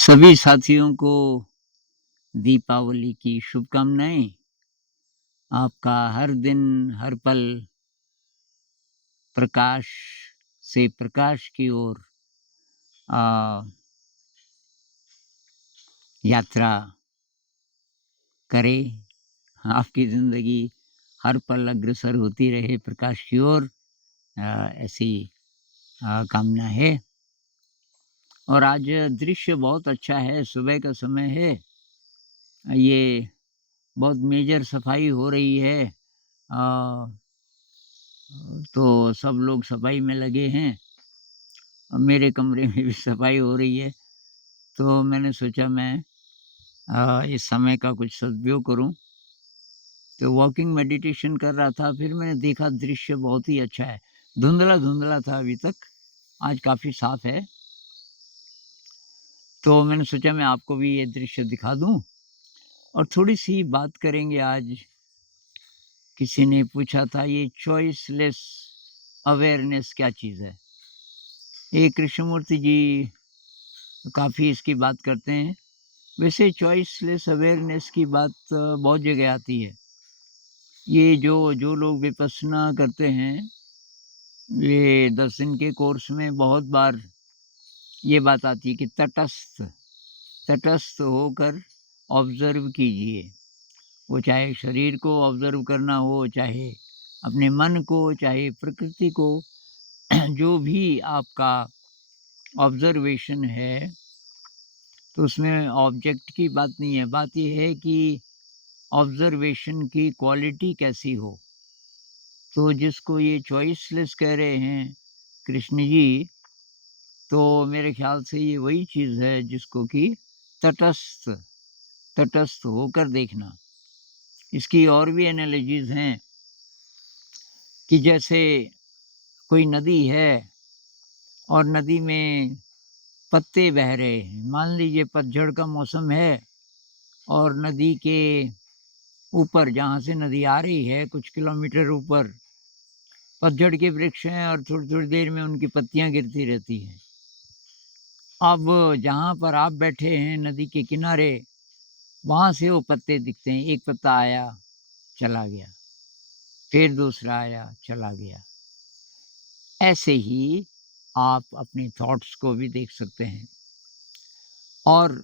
सभी साथियों को दीपावली की शुभकामनाएँ। आपका हर दिन, हर पल प्रकाश से प्रकाश की ओर अ, यात्रा करे। आपकी ज़िंदगी हर पल अग्रसर होती रहे प्रकाश की ओर, ऐसी कामना है। और आज दृश्य बहुत अच्छा है, सुबह का समय है। ये बहुत मेजर सफाई हो रही है। तो सब लोग सफाई में लगे हैं। मेरे कमरे में भी सफाई हो रही है, तो मैंने सोचा मैं इस समय का कुछ सदुपयोग करूँ। तो वॉकिंग मेडिटेशन कर रहा था, फिर मैंने देखा दृश्य बहुत ही अच्छा है। धुंधला-धुंधला था अभी तक, आज काफ़ी साफ है। तो मैंने सोचा मैं आपको भी ये दृश्य दिखा दूँ और थोड़ी-सी बात करेंगे आज। किसी ने पूछा था ये चॉइसलेस अवेयरनेस क्या चीज़ है? ये कृष्णमूर्ति जी काफ़ी इसकी बात करते हैं। वैसे चॉइसलेस अवेयरनेस की बात बहुत जगह आती है। ये जो जो लोग विपश्यना करते हैं, ये 10 दिन के कोर्स में बहुत बार ये बात आती है कि तटस्थ तटस्थ होकर ऑब्ज़र्व कीजिए। वो चाहे शरीर को ऑब्ज़र्व करना हो, चाहे अपने मन को, चाहे प्रकृति को, जो भी आपका ऑब्ज़र्वेशन है, तो उसमें ऑब्जेक्ट की बात नहीं है। बात ये है कि ऑब्ज़र्वेशन की क्वालिटी कैसी हो। तो जिसको ये चॉइसलेस कह रहे हैं कृष्ण जी, तो मेरे ख़्याल से ये वही चीज़ है जिसको कि तटस्थ तटस्थ होकर देखना। इसकी और भी एनालॉजीज़ हैं कि जैसे कोई नदी है और नदी में पत्ते बह रहे हैं। मान लीजिए पतझड़ का मौसम है और नदी के ऊपर जहाँ से नदी आ रही है कुछ किलोमीटर ऊपर पतझड़ के वृक्ष हैं और थोड़ी-थोड़ी देर में उनकी पत्तियाँ गिरती रहती हैं। अब जहाँ पर आप बैठे हैं नदी के किनारे, वहाँ से वो पत्ते दिखते हैं। एक पत्ता आया, चला गया, फिर दूसरा आया, चला गया। ऐसे ही आप अपने थॉट्स को भी देख सकते हैं और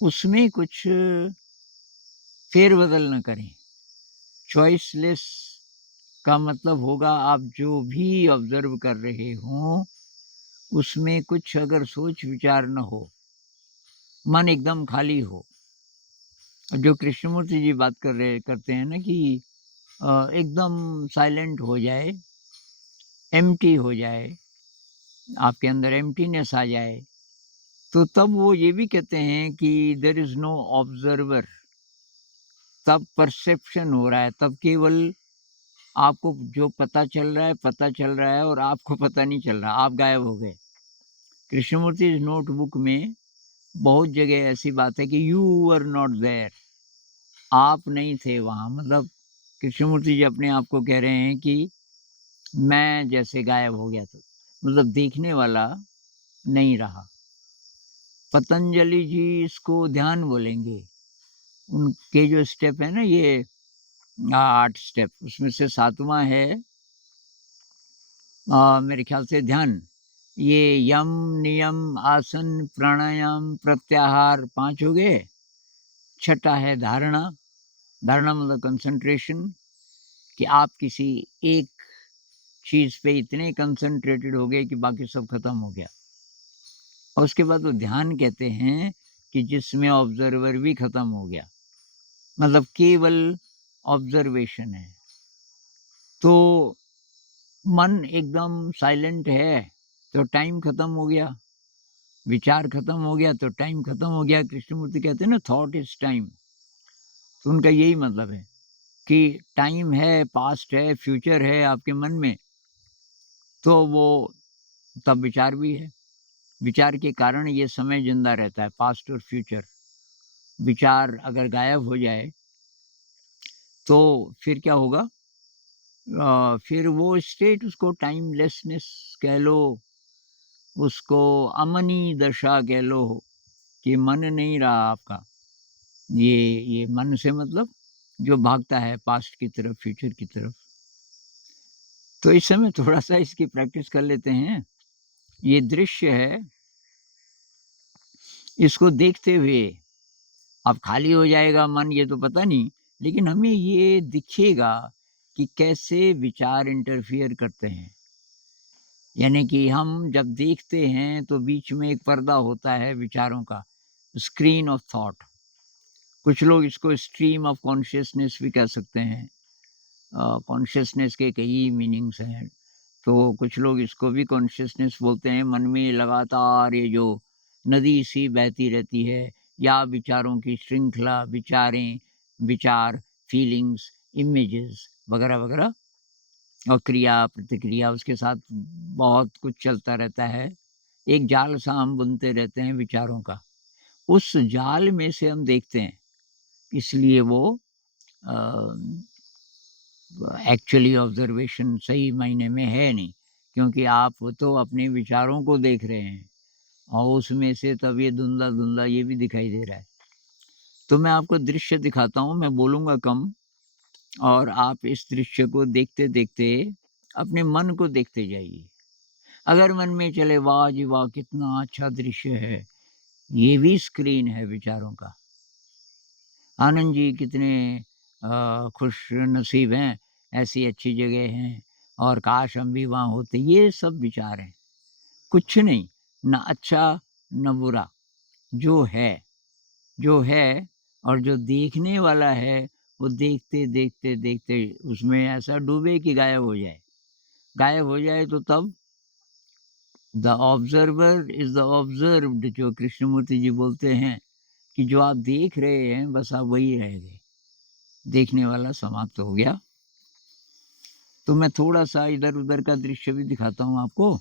उसमें कुछ फेर-बदल ना करें। चॉइसलेस का मतलब होगा आप जो भी ऑब्ज़र्व कर रहे हों, उसमें कुछ अगर सोच-विचार ना हो, मन एकदम खाली हो। जो कृष्णमूर्ति जी बात करते हैं ना कि एकदम साइलेंट हो जाए, एम्प्टी हो जाए, आपके अंदर एम्प्टीनेस आ जाए, तो तब वो ये भी कहते हैं कि देयर इज़ नो ऑब्ज़र्वर। तब परसेप्शन हो रहा है, तब केवल आपको जो पता चल रहा है और आपको पता नहीं चल रहा, आप गायब हो गए। कृष्णमूर्ति इस नोटबुक में बहुत जगह ऐसी बात है कि यू वर नॉट देयर, आप नहीं थे वहाँ। मतलब कृष्णमूर्ति जी अपने आप को कह रहे हैं कि मैं जैसे गायब हो गया था, मतलब देखने वाला नहीं रहा। पतंजलि जी इसको ध्यान बोलेंगे। उनके जो स्टेप है ना ये 8 स्टेप, उसमें से 7वाँ है मेरे ख्याल से ध्यान। ये यम, नियम, आसन, प्राणायाम, प्रत्याहार 5 हो गए। छठा है धारणा, धारणा मतलब कंसंट्रेशन, कि आप किसी एक चीज़ पे इतने कंसंट्रेटेड हो गए कि बाकी सब खत्म हो गया। और उसके बाद वो ध्यान कहते हैं कि जिसमें ऑब्जर्वर भी खत्म हो गया, मतलब केवल ऑब्जर्वेशन है। तो मन एकदम साइलेंट है तो टाइम खत्म हो गया, विचार खत्म हो गया तो टाइम खत्म हो गया। कृष्णमूर्ति कहते हैं ना थॉट इज टाइम, तो उनका यही मतलब है कि टाइम है, पास्ट है, फ्यूचर है आपके मन में, तो वो तब विचार भी है। विचार के कारण ये समय जिंदा रहता है, पास्ट और फ्यूचर। विचार अगर गायब हो जाए तो फिर क्या होगा? फिर वो स्टेट, उसको टाइमलेसनेस कह लो, उसको अमनी दशा कह लो, कि मन नहीं रहा आपका। ये मन से मतलब जो भागता है पास्ट की तरफ, फ्यूचर की तरफ। तो इस समय थोड़ा-सा इसकी प्रैक्टिस कर लेते हैं। ये दृश्य है, इसको देखते हुए अब खाली हो जाएगा मन ये तो पता नहीं, लेकिन हमें ये दिखेगा कि कैसे विचार इंटरफियर करते हैं। यानी कि हम जब देखते हैं तो बीच में एक पर्दा होता है विचारों का, स्क्रीन ऑफ थॉट। कुछ लोग इसको स्ट्रीम ऑफ कॉन्शियसनेस भी कह सकते हैं। कॉन्शियसनेस के कई मीनिंग्स हैं। तो कुछ लोग इसको भी कॉन्शियसनेस बोलते हैं। मन में लगातार ये जो नदी सी बहती रहती है, या विचारों की श्रृंखला, विचार, फीलिंग्स, इमेजेस वगैरह वगैरह, और क्रिया प्रतिक्रिया उसके साथ बहुत कुछ चलता रहता है। एक जाल सा हम बुनते रहते हैं विचारों का, उस जाल में से हम देखते हैं। इसलिए वो एक्चुअली ऑब्जर्वेशन सही मायने में है नहीं, क्योंकि आप तो अपने विचारों को देख रहे हैं और उसमें से तब ये धुंधला-धुंधला ये भी दिखाई दे रहा है। तो मैं आपको दृश्य दिखाता हूँ, मैं बोलूँगा कम और आप इस दृश्य को देखते-देखते अपने मन को देखते जाइए। अगर मन में चले वाह जी वाह! कितना अच्छा दृश्य है, ये भी स्क्रीन है विचारों का। आनंद जी कितने खुश नसीब हैं, ऐसी अच्छी जगह हैं और काश हम भी वहाँ होते। ये सब विचार हैं, कुछ नहीं, ना अच्छा न बुरा, जो है और जो देखने वाला है, वो देखते उसमें ऐसा डूबे कि गायब हो जाए। गायब हो जाए तो तब द ऑब्जर्वर इज़ द ऑब्ज़र्व्ड, जो कृष्णमूर्ति जी बोलते हैं कि जो आप देख रहे हैं बस आप वही रह गए। देखने वाला समाप्त हो गया। तो मैं थोड़ा-सा इधर-उधर का दृश्य भी दिखाता हूँ आपको,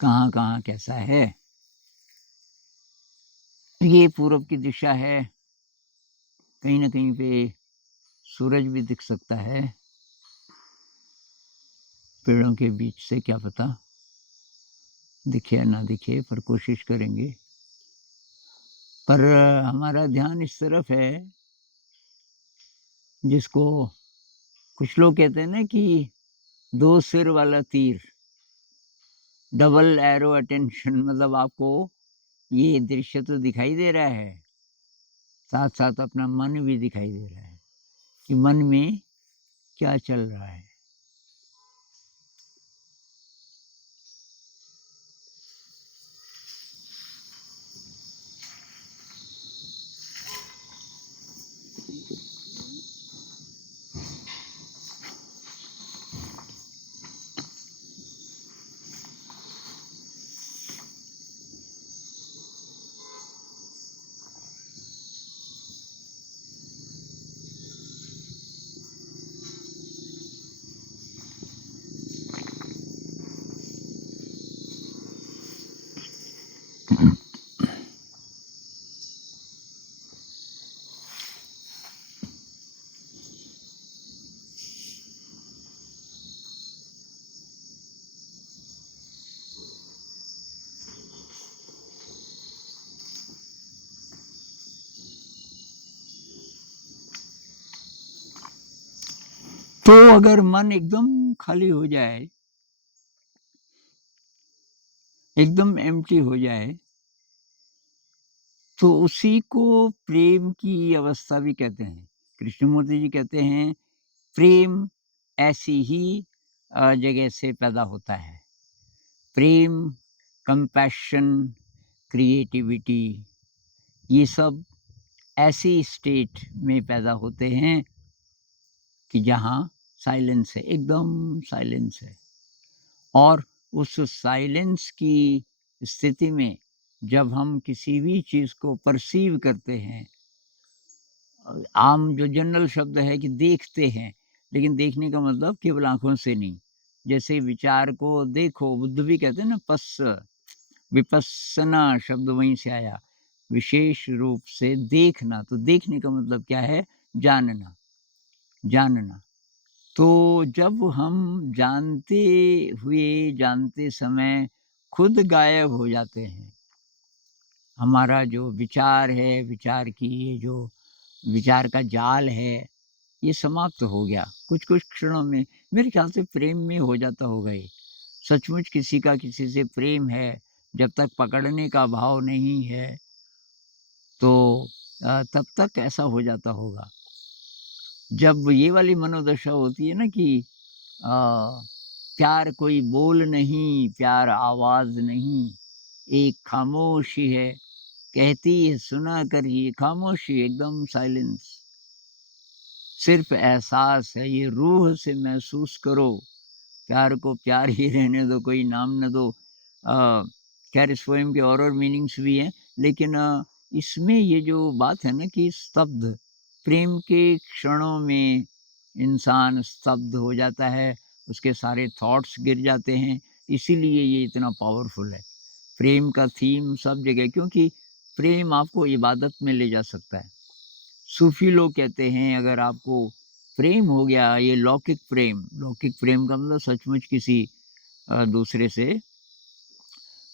कहाँ-कहाँ कैसा है। ये पूरब की दिशा है, कहीं न कहीं पे सूरज भी दिख सकता है, पेड़ों के बीच से क्या पता, दिखे या ना दिखे पर कोशिश करेंगे। पर हमारा ध्यान इस तरफ है, जिसको कुछ लोग कहते हैं ना कि 2 सिर वाला तीर, डबल एरो अटेंशन, मतलब आपको ये दृश्य तो दिखाई दे रहा है, साथ-साथ अपना मन भी दिखाई दे रहा है कि मन में क्या चल रहा है। तो अगर मन एकदम खाली हो जाए, एकदम एम्प्टी हो जाए, तो उसी को प्रेम की अवस्था भी कहते हैं। कृष्णमूर्ति जी कहते हैं, प्रेम ऐसी ही जगह से पैदा होता है। प्रेम, कंपैशन, क्रिएटिविटी, ये सब ऐसी स्टेट में पैदा होते हैं कि जहाँ साइलेंस है, एकदम साइलेंस है। और उस साइलेंस की स्थिति में जब हम किसी भी चीज़ को परसीव करते हैं, आम जो जनरल शब्द है कि देखते हैं, लेकिन देखने का मतलब केवल आँखों से नहीं। जैसे विचार को देखो, बुद्ध भी कहते हैं ना, विपस्सना शब्द वहीं से आया, विशेष रूप से देखना। तो देखने का मतलब क्या है? जानना, जानना। तो जब हम जानते समय खुद गायब हो जाते हैं, हमारा जो विचार है, विचार की ये जो विचार का जाल है, ये समाप्त हो गया कुछ-कुछ क्षणों में। मेरे ख़्याल से प्रेम में हो जाता होगा ये। सचमुच किसी का किसी से प्रेम है, जब तक पकड़ने का भाव नहीं है, तो तब तक ऐसा हो जाता होगा। जब ये वाली मनोदशा होती है ना कि अ, प्यार कोई बोल नहीं, प्यार आवाज़ नहीं, एक खामोशी है, कहती है सुना करिए, खामोशी एकदम साइलेंस। सिर्फ़ एहसास है, ये रूह से महसूस करो, प्यार को प्यार ही रहने दो, कोई नाम ना दो। खैर इस पोएम के और मीनिंग्स भी हैं, लेकिन इसमें ये जो बात है ना कि स्तब्ध, प्रेम के क्षणों में इंसान स्तब्ध हो जाता है, उसके सारे थॉट्स गिर जाते हैं, इसीलिए ये इतना पावरफुल है। प्रेम का थीम सब जगह, क्योंकि प्रेम आपको इबादत में ले जा सकता है। सूफ़ी लोग कहते हैं अगर आपको प्रेम हो गया, ये लौकिक प्रेम का मतलब सचमुच किसी दूसरे से,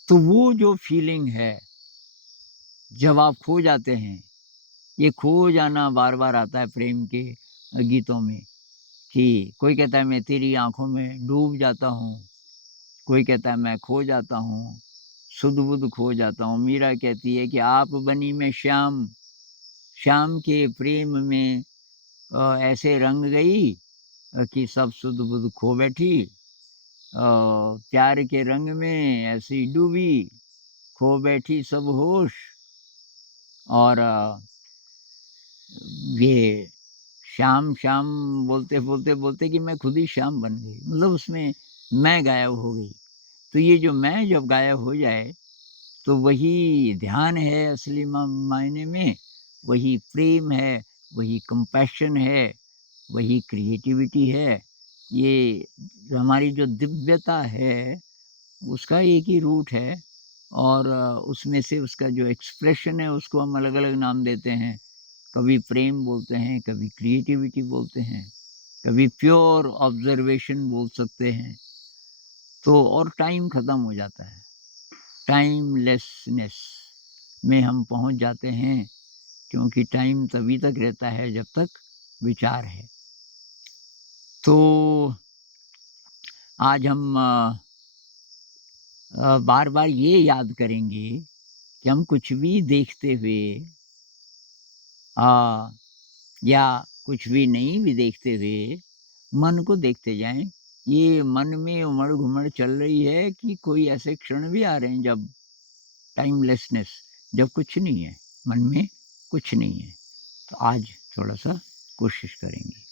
तो वो जो फ़ीलिंग है, जब आप खो जाते हैं, ये खो जाना बार-बार आता है प्रेम के गीतों में कि कोई कहता है मैं तेरी आँखों में डूब जाता हूँ, कोई कहता है मैं खो जाता हूँ, सुध-बुध खो जाता हूँ। मीरा कहती है कि आप बनी मैं श्याम, श्याम के प्रेम में ऐसे रंग गई कि सब सुध-बुध खो बैठी। प्यार के रंग में ऐसी डूबी, खो बैठी सब होश। और ये श्याम श्याम बोलते कि मैं खुद ही श्याम बन गई, मतलब उसमें मैं गायब हो गई। तो ये जो मैं जब गायब हो जाए, तो वही ध्यान है असली मायने में, वही प्रेम है, वही कंपैशन है, वही क्रिएटिविटी है। ये हमारी जो दिव्यता है, उसका एक ही रूट है। और उसमें से उसका जो एक्सप्रेशन है, उसको हम अलग-अलग नाम देते हैं। कभी प्रेम बोलते हैं, कभी क्रिएटिविटी बोलते हैं, कभी प्योर ऑब्ज़र्वेशन बोल सकते हैं। तो और टाइम ख़त्म हो जाता है। टाइमलेसनेस में हम पहुँच जाते हैं, क्योंकि टाइम तभी तक रहता है जब तक विचार है। तो आज हम बार-बार ये याद करेंगे कि हम कुछ भी देखते हुए अ, या कुछ भी नहीं भी देखते हुए मन को देखते जाएँ। ये मन में उमड़-घुमड़ चल रही है कि कोई ऐसे क्षण भी आ रहे हैं जब टाइमलेसनेस, जब कुछ नहीं है, मन में कुछ नहीं है। तो आज थोड़ा-सा कोशिश करेंगे।